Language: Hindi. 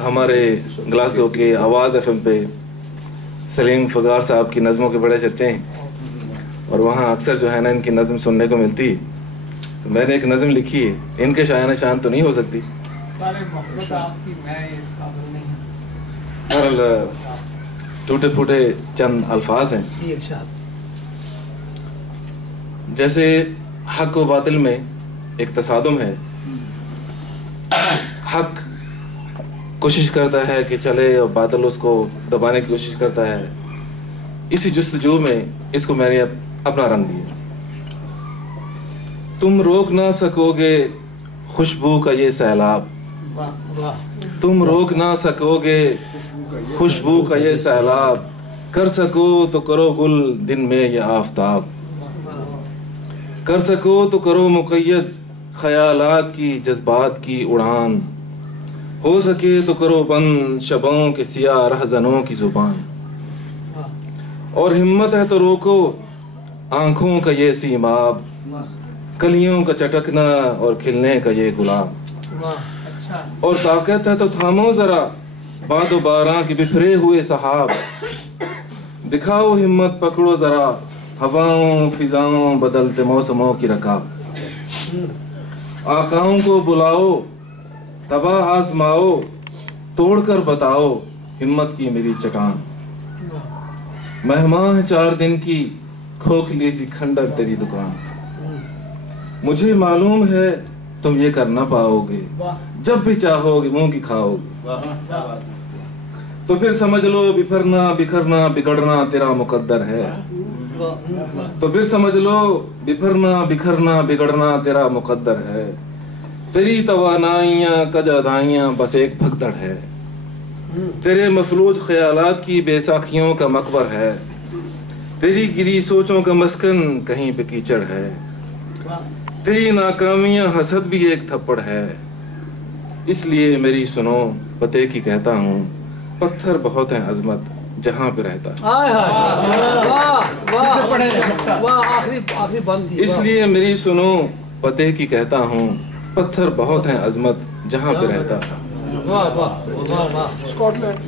हमारे ग्लासगो के आवाज़ एफएम पे सलीम फगार साहब की नज़मों के बड़े चर्चे हैं और वहाँ अक्सर जो है ना इनकी नज़म सुनने को मिलती है। तो मैंने एक नज़म लिखी है, इनके शायान शान तो नहीं हो सकती, टूटे फूटे चंद अल्फाज हैं। जैसे हक व बातिल में एक तसादुम है। हक कोशिश करता है कि चले और बातिल उसको दबाने की कोशिश करता है। इसी जुस्तजू में इसको मैंने अपना रंग दिया। तुम रोक ना सकोगे खुशबू का ये सैलाब, तुम रोक ना सकोगे खुशबू का ये सैलाब, कर सको तो करो गुल दिन में ये आफताब, कर सको तो करो मुक़य्यद ख़यालात की जज्बात की उड़ान, हो सके तो करो बंद शबों के सियाह रहज़नों की ज़ुबान, और हिम्मत है तो रोको आँखों का ये सीमाब, कलियों का चटकना और खिलने का ये गुलाब, और ताकत है तो थामो ज़रा बादो बारां के बिखरे हुए सहाब, दिखाओ हिम्मत पकड़ो ज़रा हवाओं फिजाओं बदलते मौसमों की रकाब, आकाओं को बुलाओ तबाह आजमाओ तोड़कर बताओ हिम्मत की मेरी चट्टान, मेहमान 4 दिन की खोखली सी खंडर तेरी दुकान, मुझे मालूम है तुम ये कर ना पाओगे, जब भी चाहोगे मुंह की खाओगे, तो फिर समझ लो बिफरना बिखरना बिगड़ना तेरा मुकद्दर है, तो फिर समझ लो बिफरना बिखरना बिगड़ना तेरा मुकद्दर है, तेरी तवानाइयां कजादाइयां बस एक भगदड़ है, तेरे मफलूज ख्यालात की बेसाखियों का मकबर है, तेरी गिरी सोचों का मस्कन कहीं पे कीचड़ है, तेरी नाकामियां हसद भी एक थप्पड़ है, इसलिए मेरी सुनो पते की कहता हूँ, पत्थर बहुत हैं अजमत जहाँ पे रहता, इसलिए मेरी सुनो पते की कहता हूँ, पत्थर बहुत हैं अजमत जहाँ पे रहता। वाह वाह वाह वाह। स्कॉटलैंड।